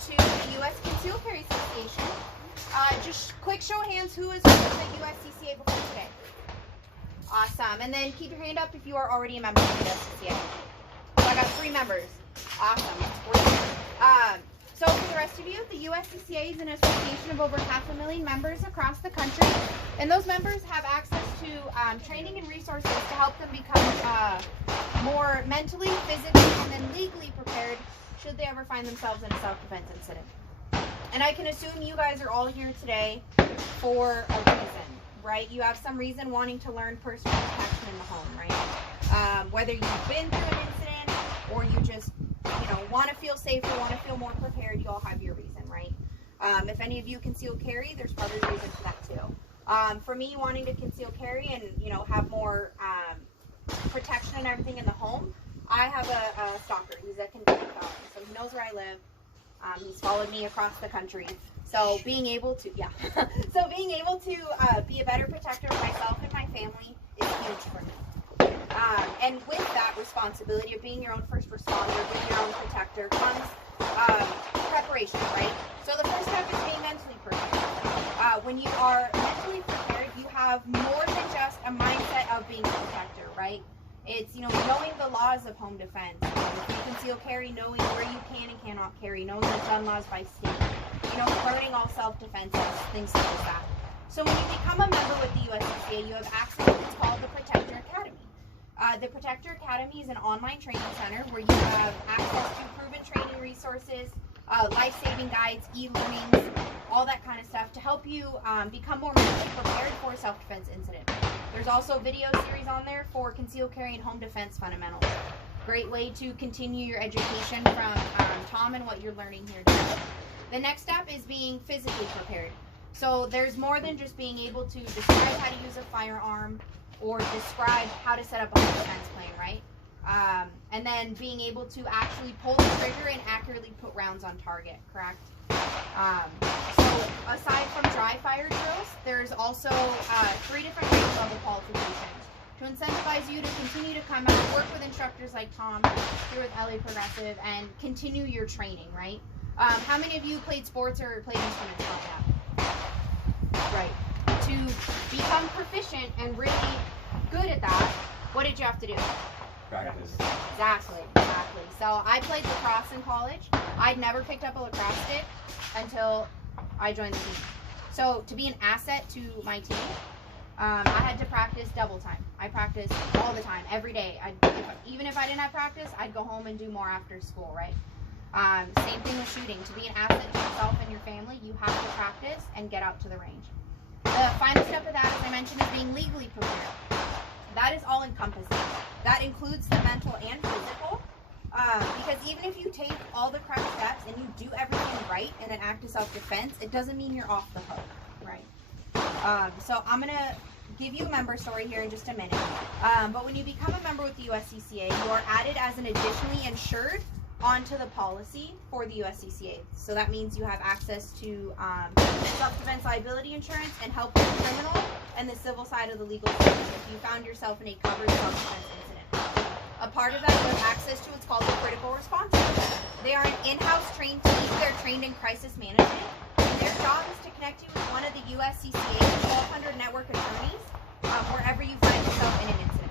to the U.S. Concealed Carry Association. Just quick show of hands, who has worked at USCCA before today? Awesome. And then keep your hand up if you are already a member of the USCCA. So I got 3 members. Awesome. That's great. So for the rest of you, the USCCA is an association of over 500,000 members across the country. And those members have access to training and resources to help them become more mentally, physically, and then legally prepared should they ever find themselves in a self-defense incident. And I can assume you guys are all here today for a reason, right? You have some reason wanting to learn personal protection in the home, right? Whether you've been through an incident or you just, want to feel safer, want to feel more prepared, you all have your reason, right? If any of you conceal carry, there's probably a reason for that too. For me, wanting to conceal carry and, have more protection and everything in the home, I have a stalker. He's a convicted felon, so he knows where I live. He's followed me across the country. So being able to, be a better protector of myself and my family is huge for me. And with that responsibility of being your own first responder, being your own protector, comes preparation, right? So the first step is being mentally prepared. When you are mentally prepared, you have more than just a mindset of being a protector, right? It's, knowing the laws of home defense. If you conceal carry, knowing where you can and cannot carry, knowing the gun laws by state, learning all self-defenses, things like that. So when you become a member with the USCCA, you have access to what's called the Protector Academy. The Protector Academy is an online training center where you have access to proven training resources, life-saving guides, e-learnings, all that kind of stuff to help you become more mentally prepared for a self-defense incident. There's also a video series on there for concealed carry and home defense fundamentals. Great way to continue your education from Tom and what you're learning here today. The next step is being physically prepared. So there's more than just being able to describe how to use a firearm or describe how to set up a home defense plan, right? And then being able to actually pull the trigger and accurately put rounds on target, correct? So aside from dry fire drills, there's also 3 different grade level qualifications to incentivize you to continue to come out, work with instructors like Tom, here with LA Progressive, and continue your training, right? How many of you played sports or played instruments like that? Right. To become proficient and really good at that, what did you have to do? Practice. Exactly. So I played lacrosse in college. I'd never picked up a lacrosse stick until I joined the team. So to be an asset to my team, I had to practice double time. I practiced all the time, every day. Even if I didn't have practice, I'd go home and do more after school, right? Same thing with shooting. To be an asset to yourself and your family, you have to practice and get out to the range. The final step of that, as I mentioned, is being legally prepared. That is all encompassing. That includes the mental and physical. Because even if you take all the correct steps and you do everything right in an act of self-defense, it doesn't mean you're off the hook, right? So I'm going to give you a member story here in just a minute. But when you become a member with the USCCA, you are added as an additionally insured onto the policy for the USCCA. So that means you have access to self-defense liability insurance and help with the criminal and the civil side of the legal system if you found yourself in a covered self-defense incident. A part of that, you have access to what's called the critical response team. They are an in-house trained team. They're trained in crisis management. Their job is to connect you with one of the USCCA 1,200 network attorneys wherever you find yourself in an incident.